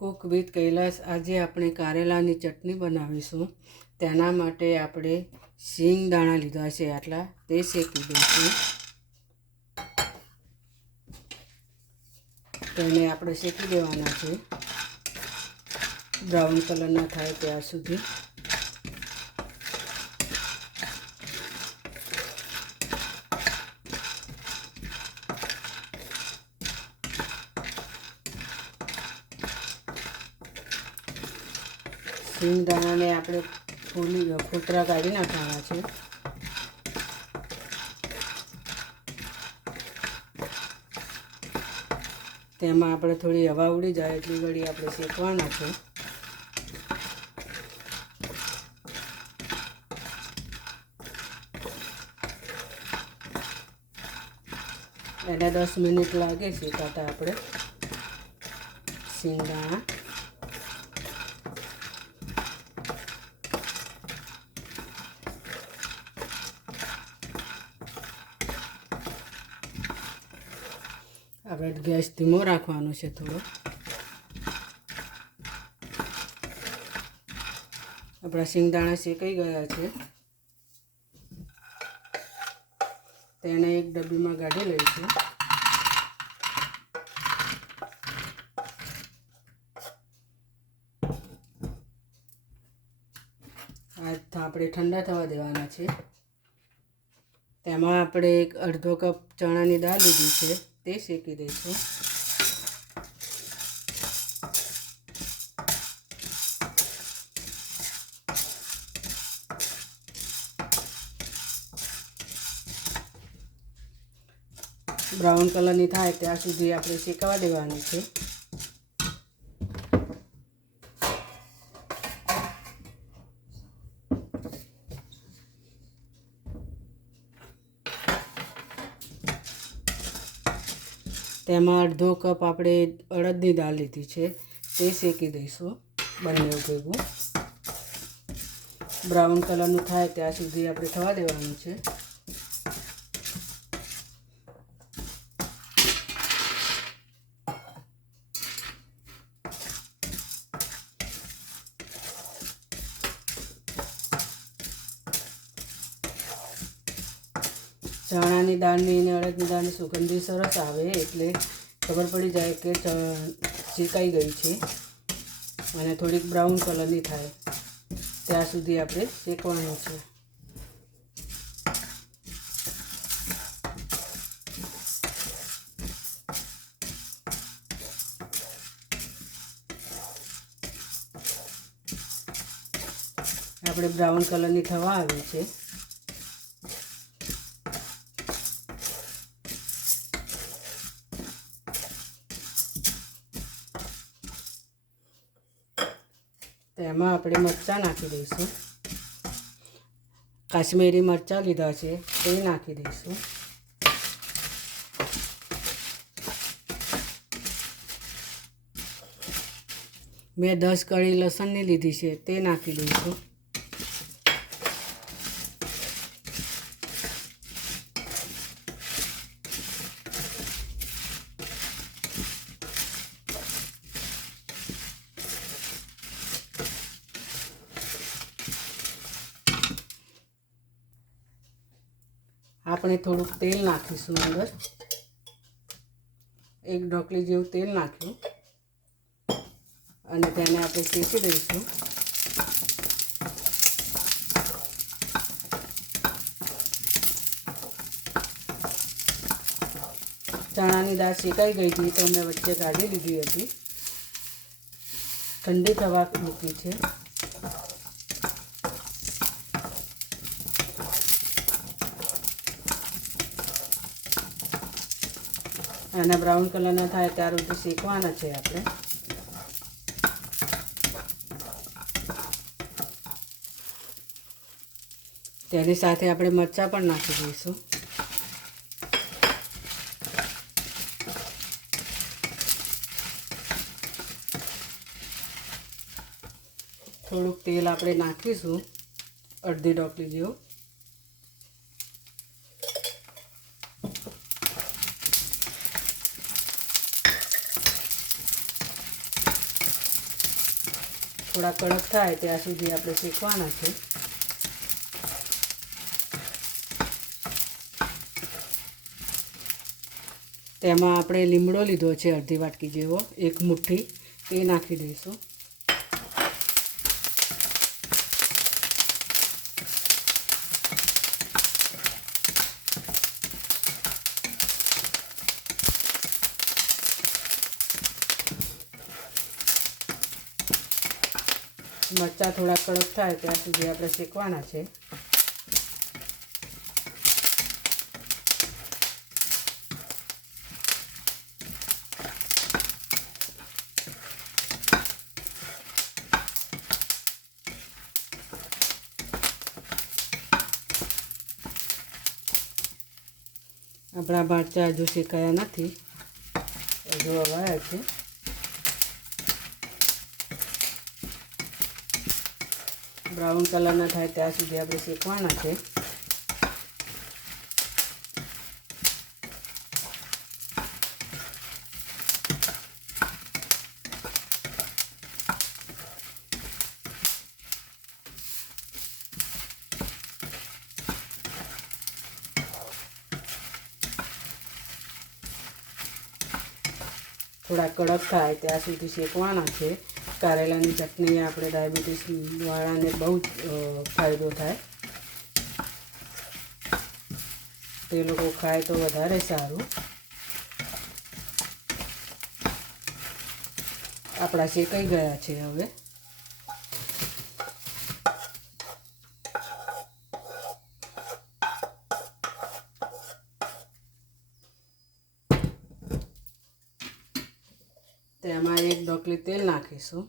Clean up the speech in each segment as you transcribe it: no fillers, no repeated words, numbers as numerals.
Cook with Kailash આજે આપણે કારેલાની ચટણી બનાવીશું। તેના માટે આપણે સિંગ દાણા લીધા છે આટલા, તે શેકી દઈશું। તેને આપણે શેકી દેવાના છે બ્રાઉન કલરના થાય ત્યાં સુધી। સિંગ દાણાને આપણે ફૂટરા કાઢી નાખવાના છે। તેમાં આપણે થોડી હવા ઉડી જાય એટલી ઘડી આપણે શેકવાના છે। એને 10 મિનિટ લાગે શેકાતા આપણે સિંગ દાણા। આપણે ગેસ ધીમો રાખવાનો છે થોડો। આપણા સિંગદાણા શેકાઈ ગયા છે, તેને એક ડબ્બીમાં કાઢી લઈશું। આ આપણે ઠંડા થવા દેવાના છે। તેમાં આપણે એક અડધો કપ ચણાની દાળ લીધી છે, તે શેકી દઈશું। બ્રાઉન કલરની થાય ત્યાં સુધી આપણે શેકવા દેવાની છે। તેમાં અડધો કપ આપણે અડદની દાળ લીધી છે, તે શેકી દઈશું બંને ભેગું। બ્રાઉન કલરનું થાય ત્યાં સુધી આપણે થવા દેવાનું છે। ચણાની દાળની અને અડદની દાળની સુગંધી સરસ આવે એટલે ખબર પડી જાય કે શેકાઈ ગઈ છે અને થોડીક બ્રાઉન કલરની થાય ત્યાં સુધી આપણે શેકવાનું છે। આપણે બ્રાઉન કલરની થવા આવી છે। તેમાં આપણે મરચાં નાખી દઈશું। કાશ્મીરી મરચાં લીધા છે, તે નાખી દઈશું। મેં 10 કળી લસણની લીધી છે, તે નાખી દઈશું। આપણે થોડુંક તેલ નાખીશું અંદર, એક ઢોકળી જેવું તેલ નાખ્યું અને તેને આપણે શેકી દઈશું। ચણાની દાળ શેકાઈ ગઈ હતી તો મેં વચ્ચે કાઢી લીધી હતી, ઠંડી થવા મૂકી છે। અને બ્રાઉન કલરના થાય ત્યાર સુધી શેકવાના છે આપણે। તેની સાથે આપણે મરચાં પણ નાખી દઈશું। થોડુંક તેલ આપણે નાખીશું, અડધી ઢોકળી જેવું। થોડા કડક થાય ત્યાં સુધી આપણે શેકવાના છે. તેમાં આપણે લીમડો લીધો છે અડધી વાટકી જેવો, એક મુઠ્ઠી, એ નાખી દઈશું. મરચાં થોડા કડક થાય ત્યાં સુધી આપણે શેકવાના છે. આપણા મરચાં હજુ શેકાયા નથી, હજુ હવાયા છે. બ્રાઉન કલરના થાય ત્યાં સુધી આપણે શેકવાના છે. થોડા કડક થાય ત્યાં સુધી શેકવાના છે. કારેલાની ચટણી આપણે ડાયાબિટીસ વાળાને બહુ ફાયદો થાય, તે લોકો ખાય તો વધારે સારું. આપણા શેકાઈ ગયા છે. હવે તેમાં એક ડોકલી તેલ નાખીશું.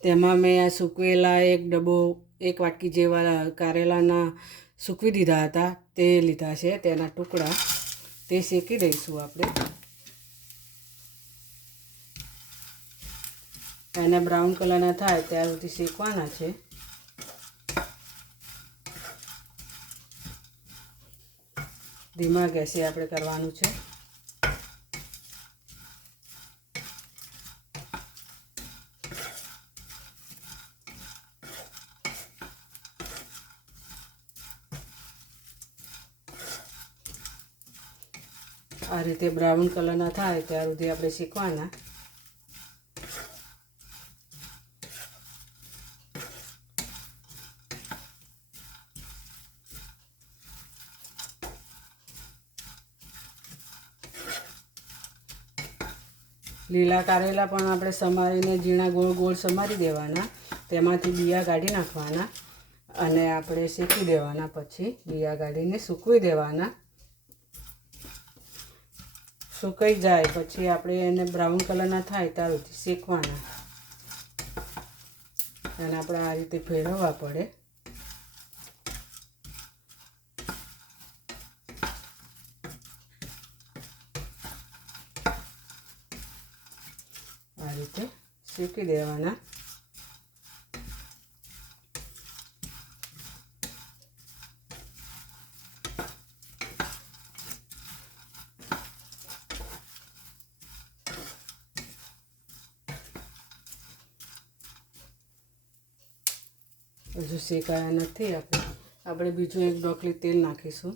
તેમાં મેં આ સૂકવેલા એક વાટકી જેવા કારેલાના સૂકવી દીધા હતા, તે લીધા છે, તેના ટુકડા, તે શેકી દઈશું આપણે. એને બ્રાઉન કલરના થાય ત્યાં સુધી શેકવાના છે. ધીમા ગેસે આપણે કરવાનું છે. આ રીતે બ્રાઉન કલરના થાય ત્યાં સુધી આપણે શેકવાના. લીલા કારેલા પણ આપણે સમારીને ઝીણા ગોળ ગોળ સમારી દેવાના, તેમાંથી બિયા કાઢી નાખવાના અને આપણે શેકી દેવાના. પછી બિયા કાઢીને સૂકવી દેવાના. સુકાઈ જાય પછી આપણે એને બ્રાઉન કલરના થાય ત્યાં સુધી શેકવાના. અને આપણે આ રીતે ફેરવવા પડે. આ રીતે શેકી દેવાના. હજુ શેકાયા નથી. આપણે બીજું એક ડોકલી તેલ નાખીશું.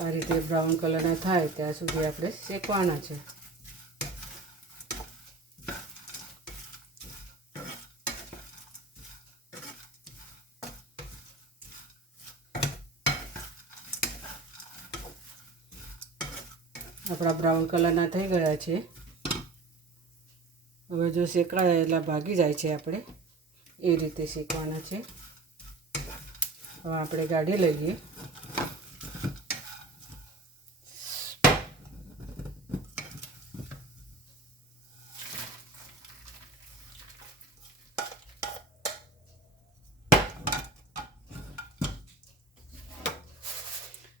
આ રીતે બ્રાઉન કલરના થાય ત્યાં સુધી આપણે શેકવાના છે. આપણા બ્રાઉન કલરના થઈ ગયા છે. હવે જો શેકાય એટલે ભાગી જાય છે, આપણે એ રીતે શેકવાના છે. હવે આપણે કાઢી લઈએ.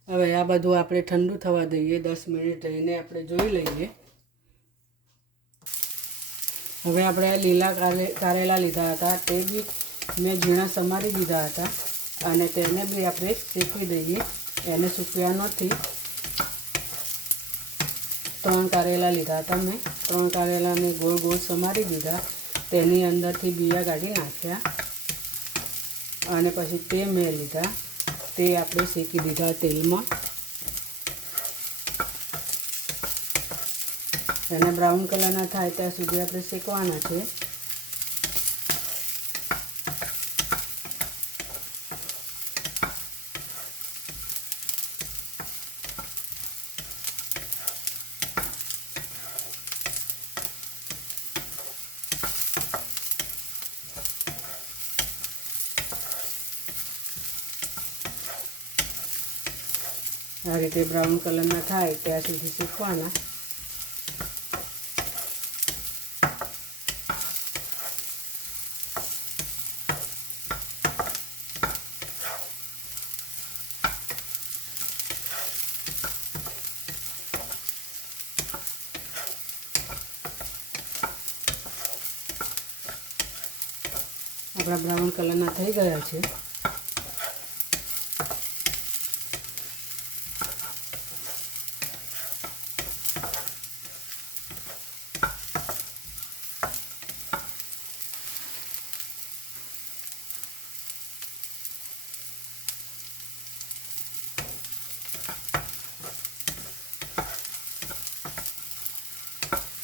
હવે આ બધું આપણે ઠંડુ થવા દઈએ. 10 મિનિટ રહીને આપણે જોઈ લઈએ. હવે આપણે લીલા કારેલા લીધા હતા, તે બી મેં ઝીણા સમારી દીધા હતા અને તેને બી આપણે શેકી દઈએ. એને સૂકવ્યા નથી. 3 કારેલા લીધા હતા મેં. 3 કારેલાને ગોળ ગોળ સમારી દીધા. તેની અંદરથી બિયા કાઢી નાખ્યા અને પછી તે મેં લીધા, તે આપણે શેકી દીધા તેલમાં. એને બ્રાઉન કલરના થાય ત્યાં સુધી આપણે શેકવાના છે. આ રીતે બ્રાઉન કલરના થાય ત્યાં સુધી શેકવાના. આપણા બ્રાઉન કલરના થઈ ગયા છે.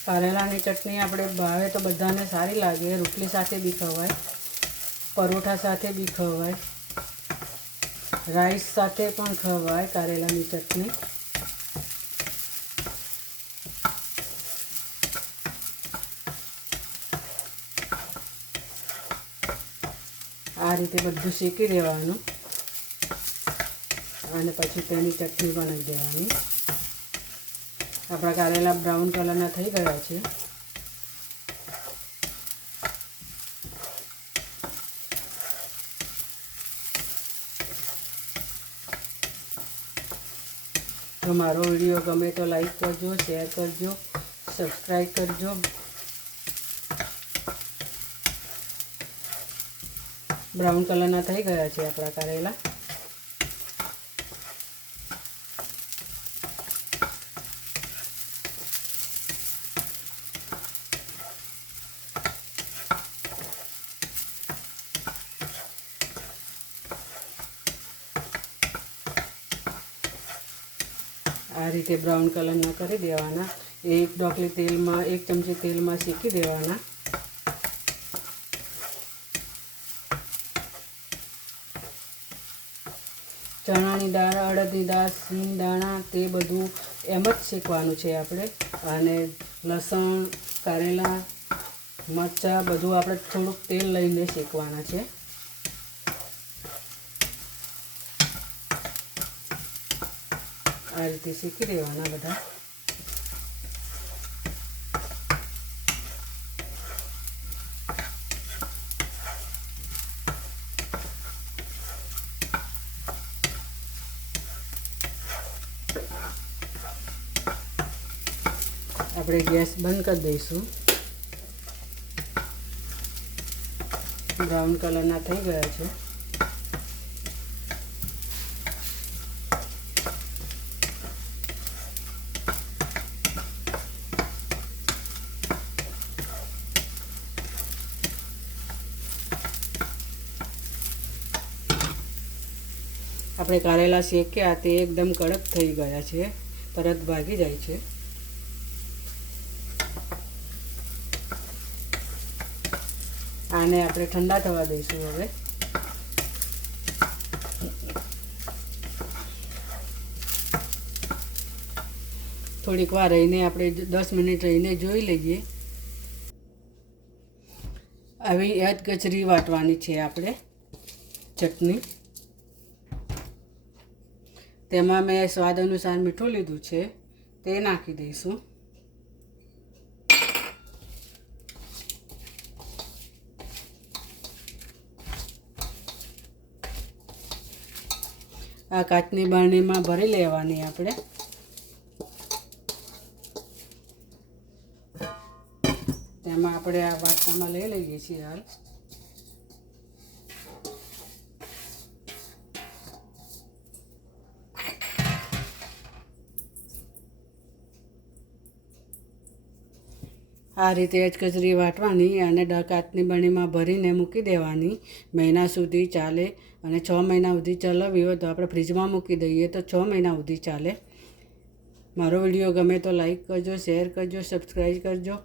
કારેલાની ચટણી આપણે ભાવે તો બધાને સારી લાગે. રોટલી સાથે બી ખવાય, પરોઠા સાથે બી ખવાય, રાઈસ સાથે પણ ખવાય કારેલાની ચટણી. આ રીતે બધું શેકી દેવાનું અને પછી તેની ચટણી બનાવી દેવાની. આપણા કારેલા બ્રાઉન કલરના થઈ ગયા છે. તો મારો વિડીયો ગમે તો લાઈક કરજો, શેર કરજો, સબસ્ક્રાઈબ કરજો. બ્રાઉન કલરના થઈ ગયા છે આપણા કારેલા. આ રીતે બ્રાઉન કલરના કરી દેવાના. એક ડોકલી તેલમાં, 1 ચમચી તેલમાં શેકી દેવાના. ચણાની દાળ, અડદની દાળ, સિંગ દાણા તે બધું એમ જ શેકવાનું છે આપણે. અને લસણ, કારેલા, મરચાં બધું આપણે થોડુંક તેલ લઈને શેકવાના છે. આ રીતે શેકી દેવાના બધા. આપણે ગેસ બંધ કરી દઈશું. બ્રાઉન કલરના થઈ ગયા છે. આપણે કારેલા શેક્યા તે એકદમ કડક થઈ ગયા છે, તરત ભાગી જાય છે. આને આપણે ઠંડા થવા દઈશું. હવે થોડીક વાર રહીને આપણે 10 મિનિટ રહીને જોઈ લઈએ. આવી યાદ કચરી વાટવાની છે આપણે ચટણી. તેમાં મેં સ્વાદ અનુસાર મીઠું લીધું છે, તે નાખી દઈશું. આ કાચની બરણીમાં ભરી લેવાની આપણે. તેમાં આપણે આ વાટકામાં લઈ લઈએ છીએ હાલ. આ રીતે જ કચરી વાટવાની અને કાચની બરણીમાં ભરીને મૂકી દેવાની. મહિના સુધી ચાલે અને 6 મહિના સુધી ચલાવવી હોય તો આપણે ફ્રીજમાં મૂકી દઈએ તો 6 મહિના સુધી ચાલે. મારો વિડીયો ગમે તો લાઈક કરજો, શેર કરજો, સબસ્ક્રાઈબ કરજો.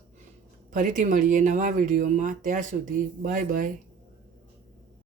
ફરીથી મળીએ નવા વિડીયોમાં. ત્યાં સુધી બાય બાય.